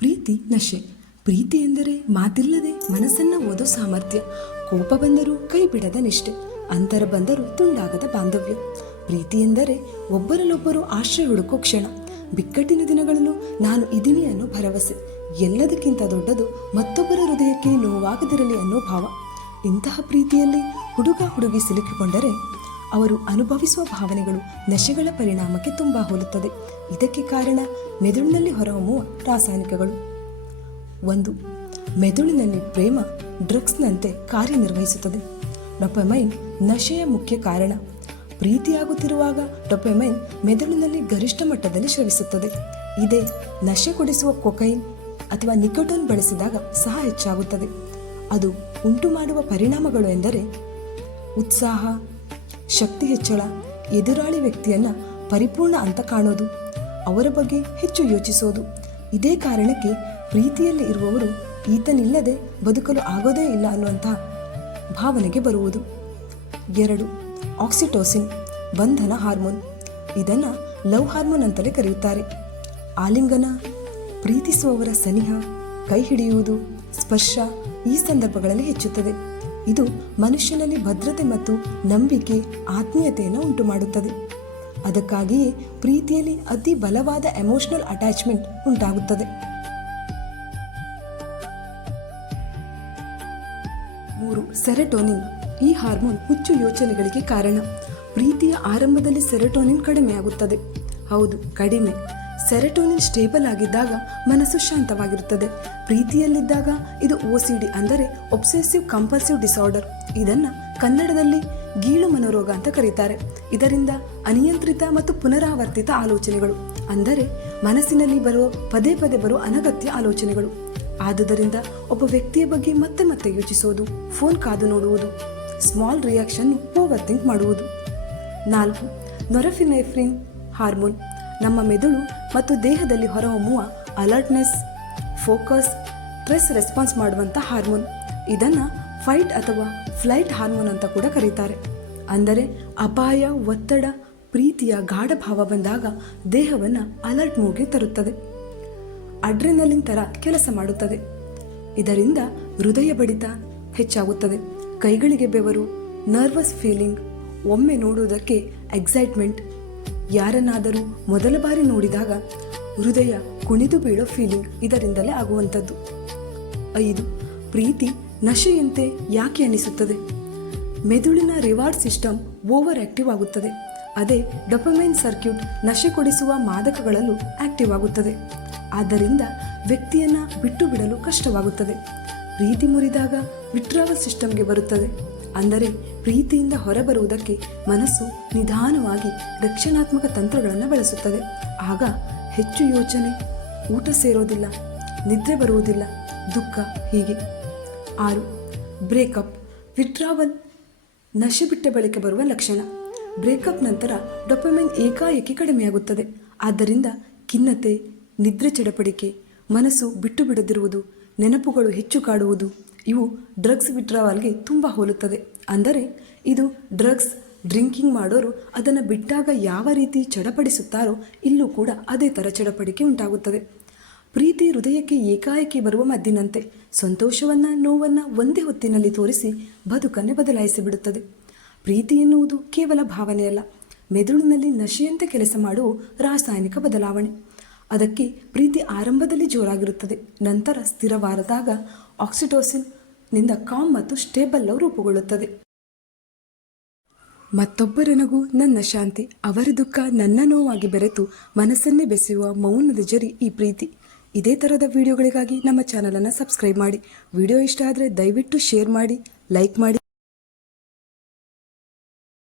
ಪ್ರೀತಿ ನಶೆ. ಪ್ರೀತಿ ಎಂದರೆ ಮಾತಿಲ್ಲದೆ ಮನಸ್ಸನ್ನ ಓದೋ ಸಾಮರ್ಥ್ಯ. ಕೋಪ ಬಂದರೂ ಕೈ ಬಿಡದ ನಿಷ್ಠೆ, ಅಂತರ ಬಂದರೂ ತುಂಡಾಗದ ಬಾಂಧವ್ಯ. ಪ್ರೀತಿ ಎಂದರೆ ಒಬ್ಬರಲ್ಲೊಬ್ಬರು ಆಶ್ರಯ ಹುಡುಕೋ ಕ್ಷಣ, ಬಿಕ್ಕಟ್ಟಿನ ದಿನಗಳಲ್ಲೂ ನಾನು ಇದೀನಿ ಅನ್ನೋ ಭರವಸೆ. ಎಲ್ಲದಕ್ಕಿಂತ ದೊಡ್ಡದು ಮತ್ತೊಬ್ಬರ ಹೃದಯಕ್ಕೆ ನೋವಾಗದಿರಲಿ ಅನ್ನೋ ಭಾವ. ಇಂತಹ ಪ್ರೀತಿಯಲ್ಲಿ ಹುಡುಗ ಹುಡುಗಿ ಸಿಲುಕಿಕೊಂಡರೆ ಅವರು ಅನುಭವಿಸುವ ಭಾವನೆಗಳು ನಶೆಗಳ ಪರಿಣಾಮಕ್ಕೆ ತುಂಬಾ ಹೋಲುತ್ತದೆ. ಇದಕ್ಕೆ ಕಾರಣ ಮೆದುಳಿನಲ್ಲಿ ಹೊರಹೊಮ್ಮುವ ರಾಸಾಯನಿಕಗಳು. 1. ಮೆದುಳಿನಲ್ಲಿ ಪ್ರೇಮ ಡ್ರಗ್ಸ್ನಂತೆ ಕಾರ್ಯನಿರ್ವಹಿಸುತ್ತದೆ. ಡೋಪಮೈನ್ ನಶೆಯ ಮುಖ್ಯ ಕಾರಣ. ಪ್ರೀತಿಯಾಗುತ್ತಿರುವಾಗ ಡೋಪಮೈನ್ ಮೆದುಳಿನಲ್ಲಿ ಗರಿಷ್ಠ ಮಟ್ಟದಲ್ಲಿ ಸ್ರವಿಸುತ್ತದೆ. ಇದೇ ನಶೆ ಕೊಡಿಸುವ ಕೊಕೈನ್ ಅಥವಾ ನಿಕೋಟಿನ್ ಬಳಸಿದಾಗ ಸಹ ಹೆಚ್ಚಾಗುತ್ತದೆ. ಅದು ಉಂಟು ಮಾಡುವ ಪರಿಣಾಮಗಳು ಎಂದರೆ ಉತ್ಸಾಹ, ಶಕ್ತಿ ಹೆಚ್ಚಳ, ಎದುರಾಳಿ ವ್ಯಕ್ತಿಯನ್ನ ಪರಿಪೂರ್ಣ ಅಂತ ಕಾಣೋದು, ಅವರ ಬಗ್ಗೆ ಹೆಚ್ಚು ಯೋಚಿಸೋದು. ಇದೇ ಕಾರಣಕ್ಕೆ ಪ್ರೀತಿಯಲ್ಲಿ ಇರುವವರು ಈತನಿಲ್ಲದೆ ಬದುಕಲು ಆಗೋದೇ ಇಲ್ಲ ಅನ್ನುವಂತಹ ಭಾವನೆಗೆ ಬರುವುದು. 2. ಆಕ್ಸಿಟೋಸಿನ್ ಬಂಧನ ಹಾರ್ಮೋನ್. ಇದನ್ನ ಲವ್ ಹಾರ್ಮೋನ್ ಅಂತಲೇ ಕರೆಯುತ್ತಾರೆ. ಆಲಿಂಗನ, ಪ್ರೀತಿಸುವವರ ಸನಿಹ, ಕೈ ಹಿಡಿಯುವುದು, ಸ್ಪರ್ಶ ಈ ಸಂದರ್ಭಗಳಲ್ಲಿ ಹೆಚ್ಚುತ್ತದೆ. ಇದು ಮನುಷ್ಯನಲ್ಲಿ ಭದ್ರತೆ ಮತ್ತು ನಂಬಿಕೆ, ಆತ್ಮೀಯತೆಯನ್ನು ಉಂಟು ಮಾಡುತ್ತದೆ. ಅದಕ್ಕಾಗಿಯೇ ಪ್ರೀತಿಯಲ್ಲಿ ಅತಿ ಬಲವಾದ ಎಮೋಷನಲ್ ಅಟ್ಯಾಚ್ಮೆಂಟ್ ಉಂಟಾಗುತ್ತದೆ. 3. ಸೆರೆಟೋನಿನ್. ಈ ಹಾರ್ಮೋನ್ ಹುಚ್ಚು ಯೋಚನೆಗಳಿಗೆ ಕಾರಣ. ಪ್ರೀತಿಯ ಆರಂಭದಲ್ಲಿ ಸೆರೆಟೋನಿನ್ ಕಡಿಮೆಯಾಗುತ್ತದೆ. ಹೌದು, ಕಡಿಮೆ. ಸೆರೆಟೋನಿನ್ ಸ್ಟೇಬಲ್ ಆಗಿದ್ದಾಗ ಮನಸ್ಸು ಶಾಂತವಾಗಿರುತ್ತದೆ. ಪ್ರೀತಿಯಲ್ಲಿದ್ದಾಗ ಇದು OCD ಅಂದರೆ ಒಬ್ಸೆಸಿವ್ ಕಂಪಲ್ಸಿವ್ ಡಿಸಾರ್ಡರ್. ಇದನ್ನ ಕನ್ನಡದಲ್ಲಿ ಗೀಳು ಮನೋರೋಗ ಅಂತ ಕರೀತಾರೆ. ಇದರಿಂದ ಅನಿಯಂತ್ರಿತ ಮತ್ತು ಪುನರಾವರ್ತಿತ ಆಲೋಚನೆಗಳು, ಅಂದರೆ ಮನಸ್ಸಿನಲ್ಲಿ ಬರುವ ಪದೇ ಪದೇ ಬರುವ ಅನಗತ್ಯ ಆಲೋಚನೆಗಳು. ಆದುದರಿಂದ ಒಬ್ಬ ವ್ಯಕ್ತಿಯ ಬಗ್ಗೆ ಮತ್ತೆ ಮತ್ತೆ ಯೋಚಿಸೋದು, ಫೋನ್ ಕಾದು ನೋಡುವುದು, ಸ್ಮಾಲ್ ರಿಯಾಕ್ಷನ್ ಓವರ್ ಥಿಂಕ್ ಮಾಡುವುದು. 4. ನೊರೆಫಿನೆಫ್ರಿನ್ ಹಾರ್ಮೋನ್. ನಮ್ಮ ಮೆದುಳು ಮತ್ತು ದೇಹದಲ್ಲಿ ಹೊರಹೊಮ್ಮುವ ಅಲರ್ಟ್ನೆಸ್, ಫೋಕಸ್, ಸ್ಟ್ರೆಸ್ ರೆಸ್ಪಾನ್ಸ್ ಮಾಡುವಂಥ ಹಾರ್ಮೋನ್. ಇದನ್ನು ಫೈಟ್ ಅಥವಾ ಫ್ಲೈಟ್ ಹಾರ್ಮೋನ್ ಅಂತ ಕೂಡ ಕರೀತಾರೆ. ಅಂದರೆ ಅಪಾಯ, ಒತ್ತಡ, ಪ್ರೀತಿಯ ಗಾಢ ಭಾವ ಬಂದಾಗ ದೇಹವನ್ನು ಅಲರ್ಟ್ ಮೋಡ್ಗೆ ತರುತ್ತದೆ. ಅಡ್ರೆನಲಿನ್ ಥರ ಕೆಲಸ ಮಾಡುತ್ತದೆ. ಇದರಿಂದ ಹೃದಯ ಬಡಿತ ಹೆಚ್ಚಾಗುತ್ತದೆ, ಕೈಗಳಿಗೆ ಬೆವರು, ನರ್ವಸ್ ಫೀಲಿಂಗ್, ಒಮ್ಮೆ ನೋಡುವುದಕ್ಕೆ ಎಕ್ಸೈಟ್ಮೆಂಟ್, ಯಾರನ್ನಾದರೂ ಮೊದಲ ಬಾರಿ ನೋಡಿದಾಗ ಹೃದಯ ಕುಣಿದು ಬೀಳೋ ಫೀಲಿಂಗ್ ಇದರಿಂದಲೇ ಆಗುವಂಥದ್ದು. 5. ಪ್ರೀತಿ ನಶೆಯಂತೆ ಯಾಕೆ ಅನಿಸುತ್ತದೆ? ಮೆದುಳಿನ ರಿವಾರ್ಡ್ ಸಿಸ್ಟಮ್ ಓವರ್ ಆಕ್ಟಿವ್ ಆಗುತ್ತದೆ. ಅದೇ ಡೋಪಮೈನ್ ಸರ್ಕ್ಯೂಟ್ ನಶೆ ಕೊಡಿಸುವ ಮಾದಕಗಳಲ್ಲೂ ಆಕ್ಟಿವ್ ಆಗುತ್ತದೆ. ಆದ್ದರಿಂದ ವ್ಯಕ್ತಿಯನ್ನ ಬಿಟ್ಟು ಬಿಡಲು ಕಷ್ಟವಾಗುತ್ತದೆ. ಪ್ರೀತಿ ಮುರಿದಾಗ ವಿಟ್ರಾವಲ್ ಸಿಸ್ಟಮ್ಗೆ ಬರುತ್ತದೆ. ಅಂದರೆ ಪ್ರೀತಿಯಿಂದ ಹೊರಬರುವುದಕ್ಕೆ ಮನಸ್ಸು ನಿಧಾನವಾಗಿ ರಕ್ಷಣಾತ್ಮಕ ತಂತ್ರಗಳನ್ನು ಬಳಸುತ್ತದೆ. ಆಗ ಹೆಚ್ಚು ಯೋಚನೆ, ಊಟ ಸೇರೋದಿಲ್ಲ, ನಿದ್ರೆ ಬರುವುದಿಲ್ಲ, ದುಃಖ, ಹೀಗೆ. 6. ಬ್ರೇಕಪ್. ವಿಟ್ರಾವಲ್ ನಶೆ ಬಿಟ್ಟ ಬಳಿಕ ಬರುವ ಲಕ್ಷಣ. ಬ್ರೇಕಪ್ ನಂತರ ಡೋಪಮೈನ್ ಏಕಾಏಕಿ ಕಡಿಮೆಯಾಗುತ್ತದೆ. ಆದ್ದರಿಂದ ಖಿನ್ನತೆ, ನಿದ್ರೆ ಚಡಪಡಿಕೆ, ಮನಸ್ಸು ಬಿಟ್ಟು ಬಿಡದಿರುವುದು, ನೆನಪುಗಳು ಹೆಚ್ಚು ಕಾಡುವುದು ಇವು ಡ್ರಗ್ಸ್ ವಿಟ್ರಾವಲ್ಗೆ ತುಂಬ ಹೋಲುತ್ತದೆ. ಅಂದರೆ ಇದು ಡ್ರಗ್ಸ್ ಡ್ರಿಂಕಿಂಗ್ ಮಾಡೋರು ಅದನ್ನು ಬಿಟ್ಟಾಗ ಯಾವ ರೀತಿ ಚಡಪಡಿಸುತ್ತಾರೋ ಇಲ್ಲೂ ಕೂಡ ಅದೇ ಥರ ಚಡಪಡಿಕೆ ಉಂಟಾಗುತ್ತದೆ. ಪ್ರೀತಿ ಹೃದಯಕ್ಕೆ ಏಕಾಏಕಿ ಬರುವ ಮದ್ದಿನಂತೆ ಸಂತೋಷವನ್ನು, ನೋವನ್ನು ಒಂದೇ ಹೊತ್ತಿನಲ್ಲಿ ತೋರಿಸಿ ಬದುಕನ್ನೇ ಬದಲಾಯಿಸಿ ಬಿಡುತ್ತದೆ. ಪ್ರೀತಿ ಎನ್ನುವುದು ಕೇವಲ ಭಾವನೆಯಲ್ಲ, ಮೆದುಳಿನಲ್ಲಿ ನಶೆಯಂತೆ ಕೆಲಸ ಮಾಡುವ ರಾಸಾಯನಿಕ ಬದಲಾವಣೆ. ಅದಕ್ಕೆ ಪ್ರೀತಿ ಆರಂಭದಲ್ಲಿ ಜೋರಾಗಿರುತ್ತದೆ, ನಂತರ ಸ್ಥಿರವಾದಾಗ ಆಕ್ಸಿಟೋಸಿನ್ ನಿಂದ ಕಾಮ್ ಮತ್ತು ಸ್ಟೇಬಲ್ ಲವ್ ರೂಪುಗೊಳ್ಳುತ್ತದೆ. ಮತ್ತೊಬ್ಬರ ನಗು ನನ್ನ ಶಾಂತಿ, ಅವರ ದುಃಖ ನನ್ನ ನೋವಾಗಿ ಬೆರೆತು ಮನಸ್ಸನ್ನೇ ಬೆಸೆಯುವ ಮೌನದ ಜರಿ ಈ ಪ್ರೀತಿ. ಇದೇ ಥರದ ವಿಡಿಯೋಗಳಿಗಾಗಿ ನಮ್ಮ ಚಾನಲನ್ನು ಸಬ್ಸ್ಕ್ರೈಬ್ ಮಾಡಿ. ವಿಡಿಯೋ ಇಷ್ಟ ಆದರೆ ದಯವಿಟ್ಟು ಶೇರ್ ಮಾಡಿ, ಲೈಕ್ ಮಾಡಿ.